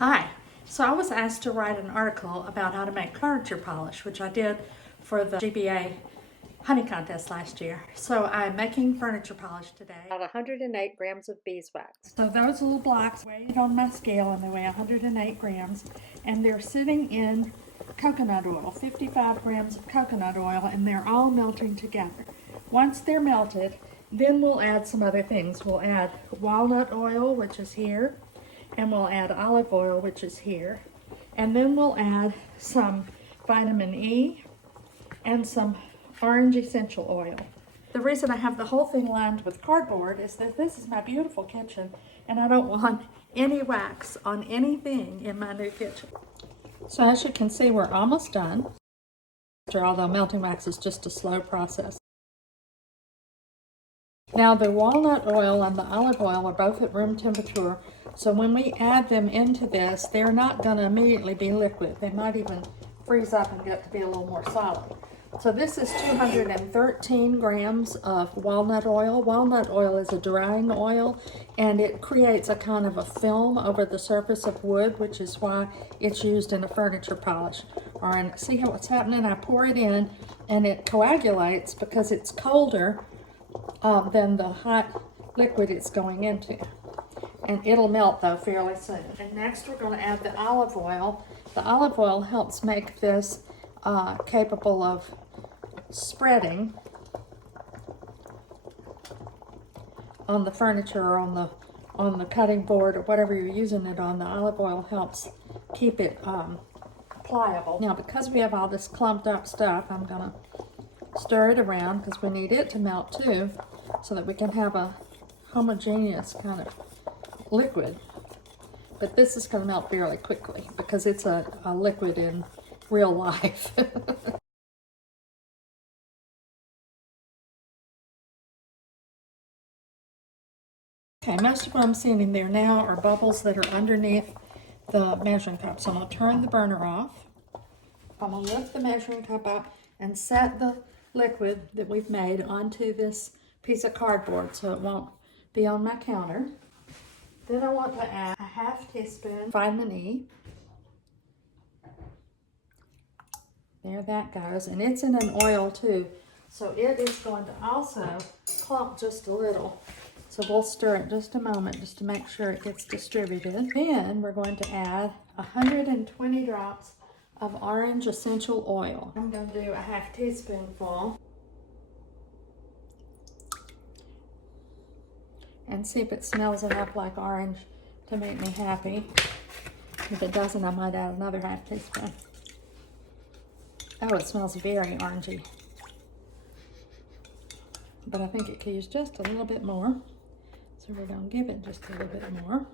Hi. So I was asked to write an article about how to make furniture polish, which I did for the GBA honey contest last year. So I'm making furniture polish today. About 108 grams of beeswax. So those little blocks weighed on my scale and they weigh 108 grams. And they're sitting in coconut oil, 55 grams of coconut oil, and they're all melting together. Once they're melted, then we'll add some other things. We'll add walnut oil, which is here. And we'll add olive oil, which is here. And then we'll add some vitamin E and some orange essential oil. The reason I have the whole thing lined with cardboard is that this is my beautiful kitchen and I don't want any wax on anything in my new kitchen. So as you can see, we're almost done. Although melting wax is just a slow process. Now the walnut oil and the olive oil are both at room temperature, so when we add them into this, they're not going to immediately be liquid. They might even freeze up and get to be a little more solid. So this is 213 grams of walnut oil. Walnut oil is a drying oil, and it creates a kind of a film over the surface of wood, which is why it's used in a furniture polish. All right, see how what's happening? I pour it in, and it coagulates because it's colder than the hot liquid it's going into. And it'll melt though fairly soon. And next we're going to add the olive oil. The olive oil helps make this capable of spreading on the furniture or on the cutting board or whatever you're using it on. The olive oil helps keep it pliable. Now because we have all this clumped up stuff, I'm going to stir it around because we need it to melt too, so that we can have a homogeneous kind of liquid. But this is going to melt fairly quickly because it's a liquid in real life. Okay, most of what I'm seeing in there now are bubbles that are underneath the measuring cup. So I'm going to turn the burner off. I'm going to lift the measuring cup up and set the liquid that we've made onto this piece of cardboard so it won't be on my counter. Then I want to add a half teaspoon vitamin E. There that goes, and it's in an oil too, so it is going to also clump just a little. So we'll stir it just a moment just to make sure it gets distributed. Then we're going to add 120 drops of orange essential oil. I'm going to do a half teaspoonful and see if it smells enough like orange to make me happy. If it doesn't, I might add another half teaspoon. Oh, it smells very orangey. But I think it could use just a little bit more. So we're going to give it just a little bit more.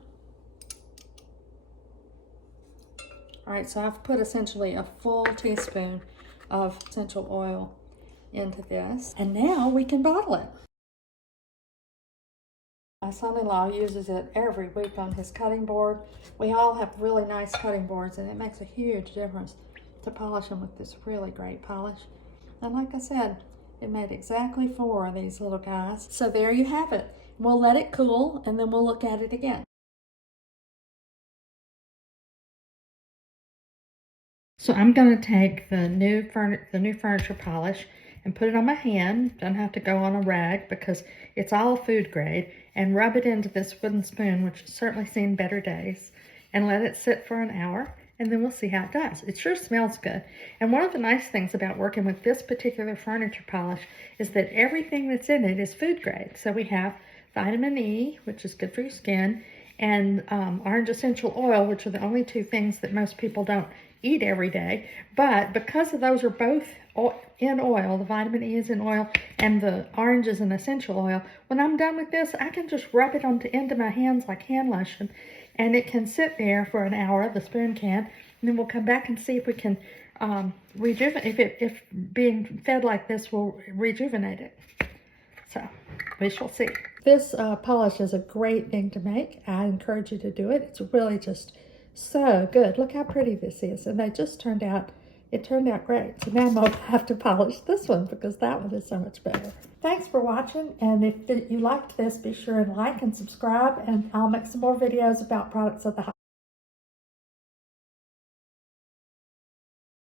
All right, so I've put essentially a full teaspoon of essential oil into this. And now we can bottle it. My son-in-law uses it every week on his cutting board. We all have really nice cutting boards, and it makes a huge difference to polish them with this really great polish. And like I said, it made exactly 4 of these little guys. So there you have it. We'll let it cool, and then we'll look at it again. So I'm going to take the new furniture polish and put it on my hand. Don't have to go on a rag because it's all food grade, and rub it into this wooden spoon, which has certainly seen better days, and let it sit for an hour, and then we'll see how it does. It sure smells good. And one of the nice things about working with this particular furniture polish is that everything that's in it is food grade. So we have vitamin E, which is good for your skin, and orange essential oil, which are the only 2 things that most people don't eat every day. But because of those are both in oil, the vitamin E is in oil and the orange is an essential oil, when I'm done with this, I can just rub it into my hands like hand lotion, and it can sit there for an hour, the spoon can, and then we'll come back and see if we can rejuvenate, if being fed like this will rejuvenate it. So we shall see. This polish is a great thing to make. I encourage you to do it. It's really just so good. Look how pretty this is. And they just turned out, it turned out great. So now I'm going to have to polish this one because that one is so much better. Thanks for watching. And if you liked this, be sure and like and subscribe. And I'll make some more videos about products of the house.